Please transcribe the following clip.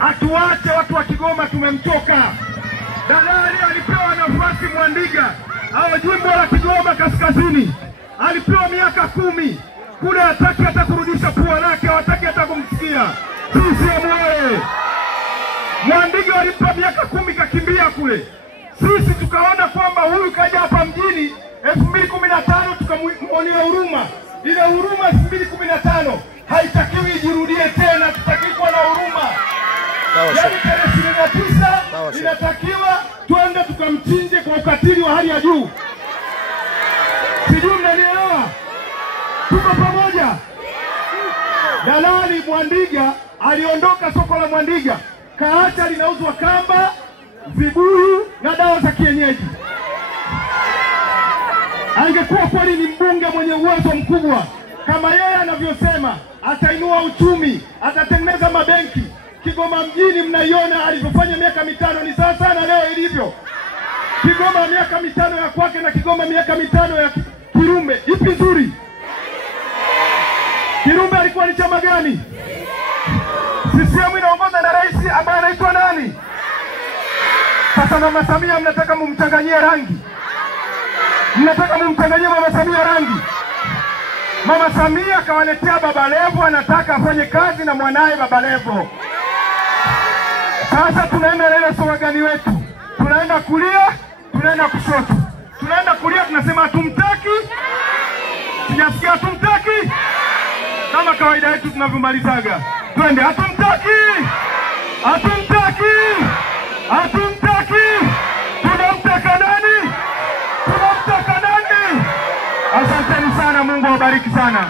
Atuache watu wa Kigoma, tumemchoka. Dalali alipewa nafasi Mwandiga au jimbo la Kigoma Kaskazini. Alipewa miaka 10. Kule hataki hata kurudisha pua lake, hataki hata kumsikia. Sisi mwe. Mwandiga alipewa miaka 10 kakimbia kule. Sisi tukaona kwamba huyu kaja hapa mjini 2015 tukamuonea huruma. Ile huruma 2015 haitakiwi ijirudie tena, tutakiwa na huruma. Yaani tarehe 29 inatakiwa twende tukamchinje kwa ukatili wa hali ya juu. Sijui mnanielewa? Tuko pamoja? Dalali Mwandiga aliondoka soko la Mwandiga, kaacha linauzwa kamba, vibuyu na dawa za kienyeji. Angekuwa kweli ni mbunge mwenye uwezo mkubwa kama yeye anavyosema, atainua uchumi, atatengeneza mabenki. Kigoma mjini mnaiona alivyofanya miaka 5 ni sawa sana leo ilivyo. Kigoma miaka 5 ya kwake na Kigoma miaka 5 ya Kirumbe, ipi nzuri? Kirumbe alikuwa ni chama gani? CCM inaongoza na rais ambaye anaitwa nani? Sasa Mama Samia mnataka mumchanganyie rangi. Mnataka mumchanganyie Mama Samia rangi. Mama Samia kawaletea Baba Levo, anataka afanye kazi na mwanae Baba Levo. Sasa tunaenda lele swagani wetu. Tunaenda kulia, tunaenda kushoto. Tunaenda kulia tunasema hatumtaki. Sijasikia hatumtaki. Kama kawaida yetu tunavyomalizaga. Twende hatumtaki. Hatumtaki. Hatumtaki. Tunamtaka nani? Tunamtaka nani? Asanteni sana, Mungu awabariki sana.